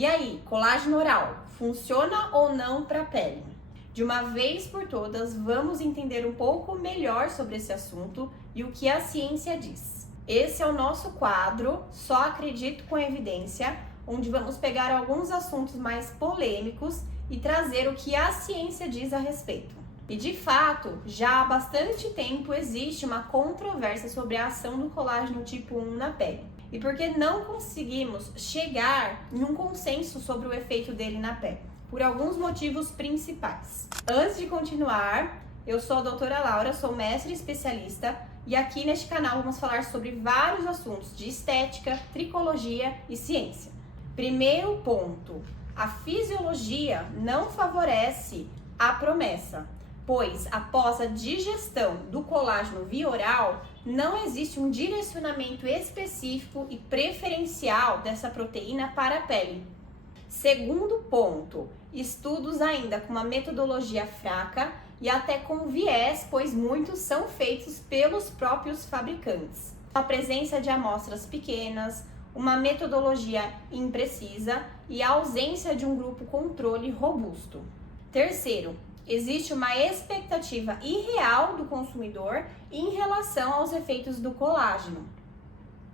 E aí, colágeno oral, funciona ou não para a pele? De uma vez por todas, vamos entender um pouco melhor sobre esse assunto e o que a ciência diz. Esse é o nosso quadro Só Acredito com Evidência, onde vamos pegar alguns assuntos mais polêmicos e trazer o que a ciência diz a respeito. E de fato, já há bastante tempo existe uma controvérsia sobre a ação do colágeno tipo 1 na pele. E por que não conseguimos chegar em um consenso sobre o efeito dele na pele? Por alguns motivos principais. Antes de continuar, eu sou a doutora Laura, sou mestre especialista e aqui neste canal vamos falar sobre vários assuntos de estética, tricologia e ciência. Primeiro ponto, a fisiologia não favorece a promessa, pois após a digestão do colágeno via oral, não existe um direcionamento específico e preferencial dessa proteína para a pele. Segundo ponto, estudos ainda com uma metodologia fraca e até com viés, pois muitos são feitos pelos próprios fabricantes. A presença de amostras pequenas, uma metodologia imprecisa e a ausência de um grupo controle robusto. Terceiro, existe uma expectativa irreal do consumidor em relação aos efeitos do colágeno.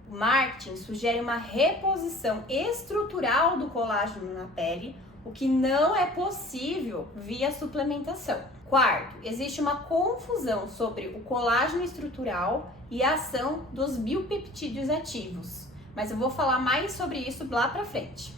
O marketing sugere uma reposição estrutural do colágeno na pele, o que não é possível via suplementação. Quarto, existe uma confusão sobre o colágeno estrutural e a ação dos biopeptídeos ativos, mas eu vou falar mais sobre isso lá pra frente.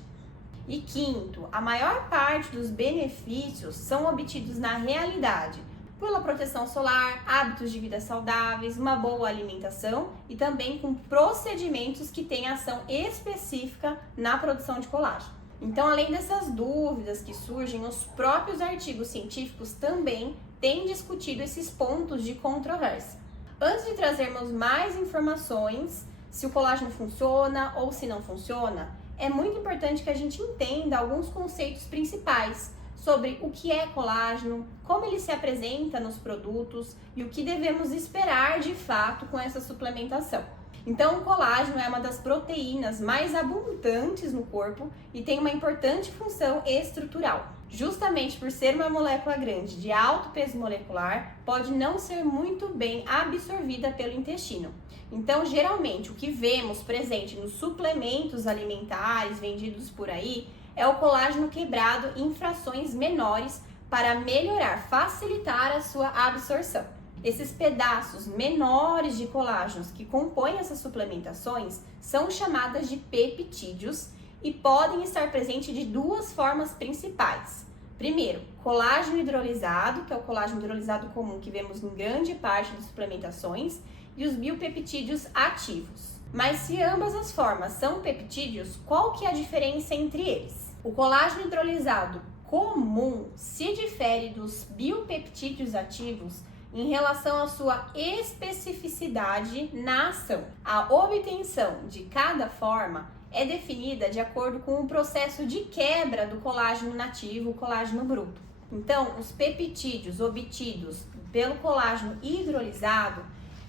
E quinto, a maior parte dos benefícios são obtidos na realidade pela proteção solar, hábitos de vida saudáveis, uma boa alimentação e também com procedimentos que têm ação específica na produção de colágeno. Então, além dessas dúvidas que surgem, os próprios artigos científicos também têm discutido esses pontos de controvérsia. Antes de trazermos mais informações, se o colágeno funciona ou se não funciona, é muito importante que a gente entenda alguns conceitos principais sobre o que é colágeno, como ele se apresenta nos produtos e o que devemos esperar de fato com essa suplementação. Então, o colágeno é uma das proteínas mais abundantes no corpo e tem uma importante função estrutural. Justamente por ser uma molécula grande de alto peso molecular, pode não ser muito bem absorvida pelo intestino. Então, geralmente, o que vemos presente nos suplementos alimentares vendidos por aí é o colágeno quebrado em frações menores para melhorar, facilitar a sua absorção. Esses pedaços menores de colágenos que compõem essas suplementações são chamadas de peptídeos e podem estar presentes de duas formas principais. Primeiro, colágeno hidrolisado, que é o colágeno hidrolisado comum que vemos em grande parte das suplementações, e os biopeptídeos ativos. Mas se ambas as formas são peptídeos, qual que é a diferença entre eles? O colágeno hidrolisado comum se difere dos biopeptídeos ativos em relação à sua especificidade na ação. A obtenção de cada forma é definida de acordo com o processo de quebra do colágeno nativo, o colágeno bruto. Então, os peptídeos obtidos pelo colágeno hidrolisado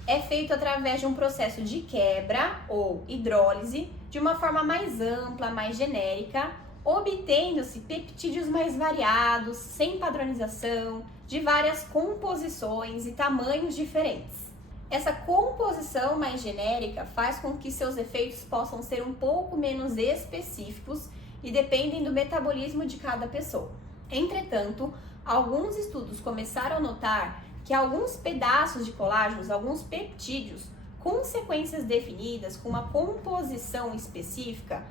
é feito através de um processo de quebra ou hidrólise de uma forma mais ampla, mais genérica, obtendo-se peptídeos mais variados, sem padronização, de várias composições e tamanhos diferentes. Essa composição mais genérica faz com que seus efeitos possam ser um pouco menos específicos e dependem do metabolismo de cada pessoa. Entretanto, alguns estudos começaram a notar que alguns pedaços de colágenos, alguns peptídeos, com sequências definidas, com uma composição específica,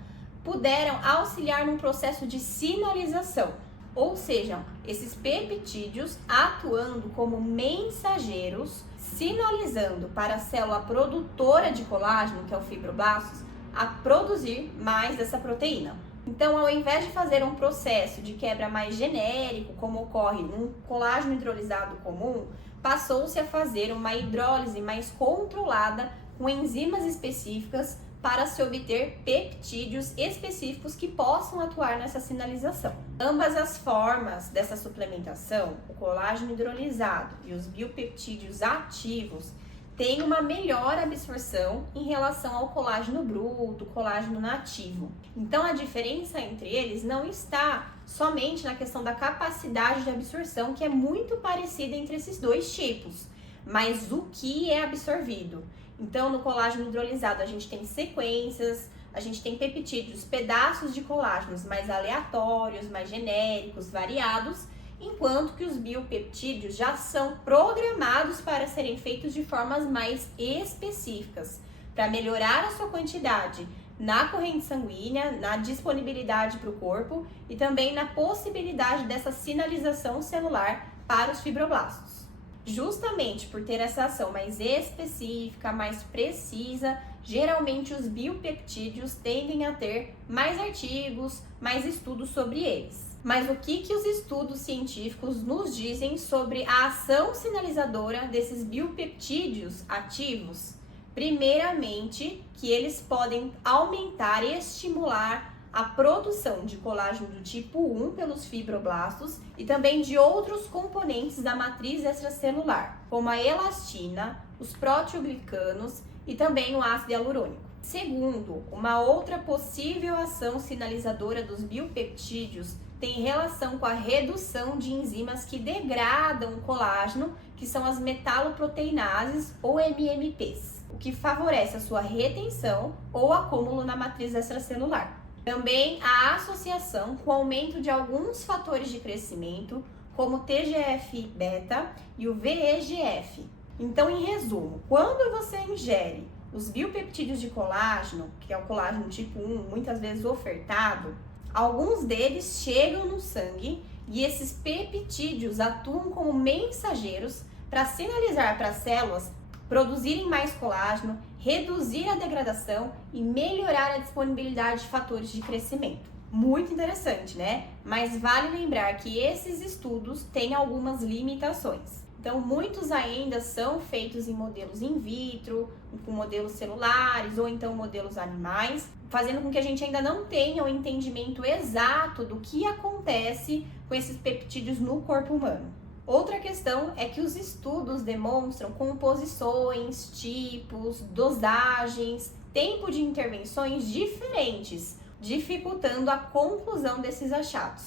puderam auxiliar num processo de sinalização, ou seja, esses peptídeos atuando como mensageiros, sinalizando para a célula produtora de colágeno, que é o fibroblastos, a produzir mais dessa proteína. Então, ao invés de fazer um processo de quebra mais genérico, como ocorre num colágeno hidrolisado comum, passou-se a fazer uma hidrólise mais controlada com enzimas específicas para se obter peptídeos específicos que possam atuar nessa sinalização. Ambas as formas dessa suplementação, o colágeno hidrolisado e os biopeptídeos ativos, tem uma melhor absorção em relação ao colágeno bruto, colágeno nativo. Então a diferença entre eles não está somente na questão da capacidade de absorção, que é muito parecida entre esses dois tipos, mas o que é absorvido. Então no colágeno hidrolisado a gente tem sequências, a gente tem peptídeos, pedaços de colágenos mais aleatórios, mais genéricos, variados, enquanto que os biopeptídeos já são programados para serem feitos de formas mais específicas, para melhorar a sua quantidade na corrente sanguínea, na disponibilidade para o corpo e também na possibilidade dessa sinalização celular para os fibroblastos. Justamente por ter essa ação mais específica, mais precisa, geralmente os biopeptídeos tendem a ter mais artigos, mais estudos sobre eles. Mas o que os estudos científicos nos dizem sobre a ação sinalizadora desses biopeptídeos ativos? Primeiramente, que eles podem aumentar e estimular a produção de colágeno do tipo 1 pelos fibroblastos e também de outros componentes da matriz extracelular, como a elastina, os proteoglicanos e também o ácido hialurônico. Segundo, uma outra possível ação sinalizadora dos biopeptídeos tem relação com a redução de enzimas que degradam o colágeno, que são as metaloproteinases ou MMPs, o que favorece a sua retenção ou acúmulo na matriz extracelular. Também a associação com o aumento de alguns fatores de crescimento, como o TGF-beta e o VEGF. Então, em resumo, quando você ingere os biopeptídeos de colágeno, que é o colágeno tipo 1, muitas vezes ofertado, alguns deles chegam no sangue e esses peptídeos atuam como mensageiros para sinalizar para as células produzirem mais colágeno, reduzir a degradação e melhorar a disponibilidade de fatores de crescimento. Muito interessante, né? Mas vale lembrar que esses estudos têm algumas limitações. Então, muitos ainda são feitos em modelos in vitro, com modelos celulares ou então modelos animais, fazendo com que a gente ainda não tenha o entendimento exato do que acontece com esses peptídeos no corpo humano. Outra questão é que os estudos demonstram composições, tipos, dosagens, tempo de intervenções diferentes, dificultando a conclusão desses achados.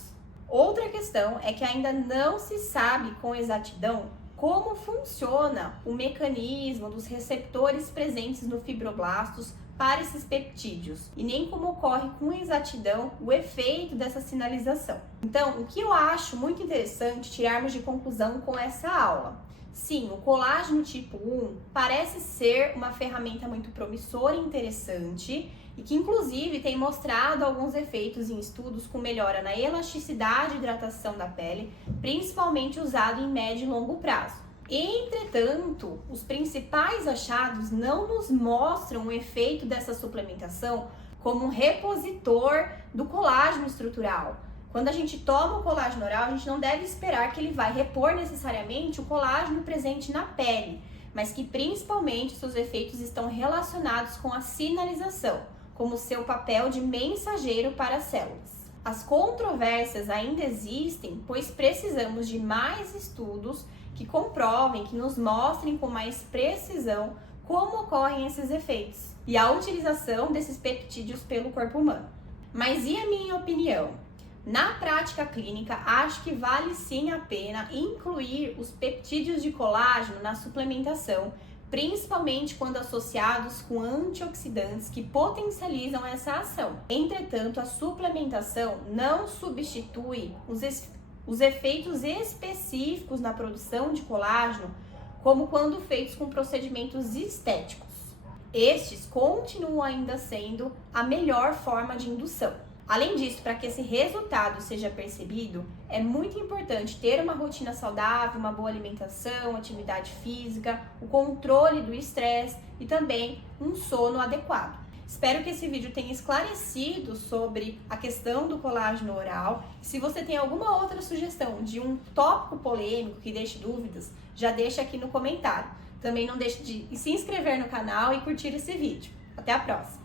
Outra questão é que ainda não se sabe com exatidão como funciona o mecanismo dos receptores presentes no fibroblastos para esses peptídeos e nem como ocorre com exatidão o efeito dessa sinalização. Então, o que eu acho muito interessante tirarmos de conclusão com essa aula? Sim, o colágeno tipo 1 parece ser uma ferramenta muito promissora e interessante e que inclusive tem mostrado alguns efeitos em estudos com melhora na elasticidade e hidratação da pele, principalmente usado em médio e longo prazo. Entretanto, os principais achados não nos mostram o efeito dessa suplementação como um repositor do colágeno estrutural. Quando a gente toma o colágeno oral, a gente não deve esperar que ele vai repor necessariamente o colágeno presente na pele, mas que principalmente seus efeitos estão relacionados com a sinalização, como seu papel de mensageiro para as células. As controvérsias ainda existem, pois precisamos de mais estudos que comprovem, que nos mostrem com mais precisão como ocorrem esses efeitos e a utilização desses peptídeos pelo corpo humano. Mas e a minha opinião? Na prática clínica, acho que vale sim a pena incluir os peptídeos de colágeno na suplementação, principalmente quando associados com antioxidantes que potencializam essa ação. Entretanto, a suplementação não substitui os efeitos específicos na produção de colágeno, como quando feitos com procedimentos estéticos. Estes continuam ainda sendo a melhor forma de indução. Além disso, para que esse resultado seja percebido, é muito importante ter uma rotina saudável, uma boa alimentação, atividade física, o controle do estresse e também um sono adequado. Espero que esse vídeo tenha esclarecido sobre a questão do colágeno oral. Se você tem alguma outra sugestão de um tópico polêmico que deixe dúvidas, já deixa aqui no comentário. Também não deixe de se inscrever no canal e curtir esse vídeo. Até a próxima!